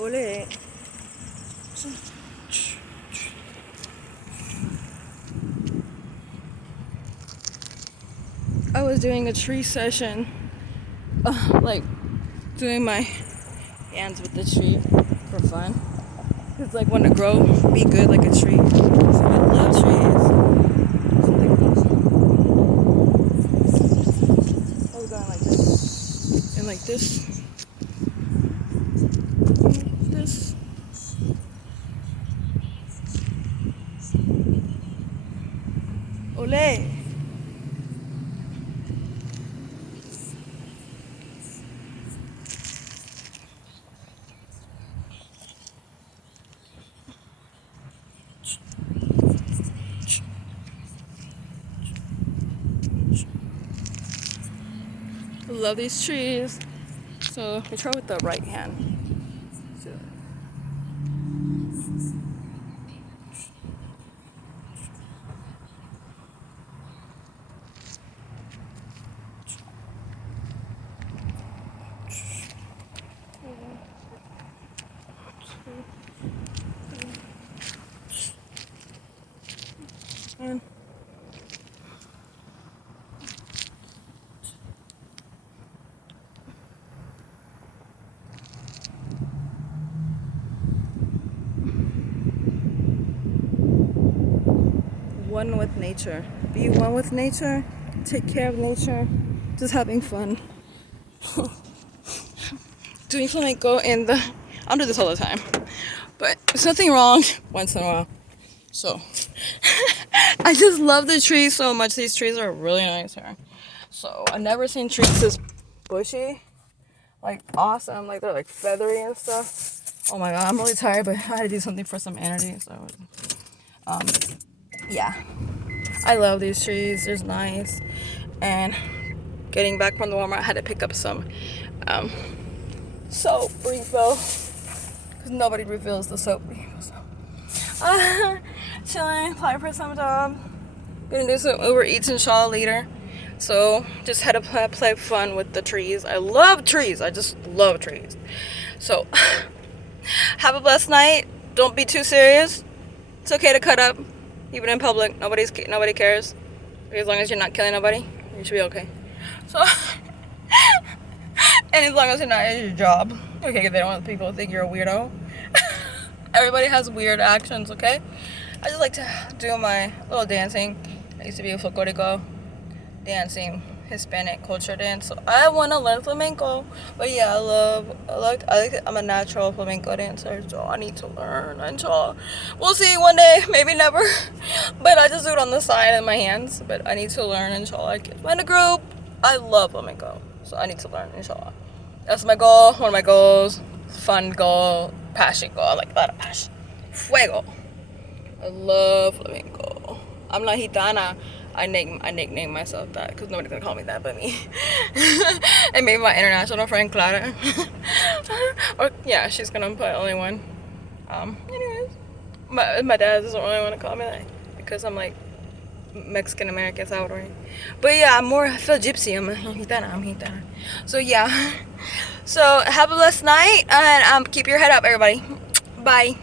Ole. I was doing a tree session, like doing my hands with the tree for fun. It's like want to grow, be good like a tree. So I love trees. So like, I was going like this and like this, this. Ole. I love these trees. So we try with the right hand. So. And one with nature. Be one with nature. Take care of nature. Just having fun. Doing flamenco in the. I don't do this all the time, but there's nothing wrong once in a while. So I just love the trees so much. These trees are really nice here. So I've never seen trees this bushy, like awesome. Like they're like feathery and stuff. Oh my god, I'm really tired, but I had to do something for some energy. So yeah, I love these trees. They're nice. And getting back from the Walmart, I had to pick up some soap refill because nobody refills the soap refill. So chilling, applying for some job. Gonna do some Uber Eats inshallah later. So just had to play fun with the trees. I love trees. I just love trees. So have a blessed night. Don't be too serious. It's okay to cut up, even in public. Nobody cares. As long as you're not killing nobody, you should be okay. So and as long as you're not at your job, okay, they don't want people to think you're a weirdo. Everybody has weird actions, okay? I just like to do my little dancing. I used to be a folklorico dancing, Hispanic culture dance. So I want to learn flamenco. But yeah, I'm a natural flamenco dancer, so I need to learn. Inshallah. We'll see one day, maybe never. But I just do it on the side in my hands. But I need to learn, inshallah. I can find a group. I love flamenco, so I need to learn, inshallah. That's my goal, one of my goals. Fun goal, passion goal. I like a lot of passion. Fuego. I love flamenco. I'm La Gitana. I nicknamed myself that because nobody's gonna call me that but me. And maybe my international friend Clara. Or yeah, she's gonna put only one. Anyways, my dad doesn't really want to call me that because I'm like Mexican American Salvadorian. But yeah, I feel gypsy. I'm Gitana. So yeah. So have a blessed night and keep your head up, everybody. Bye.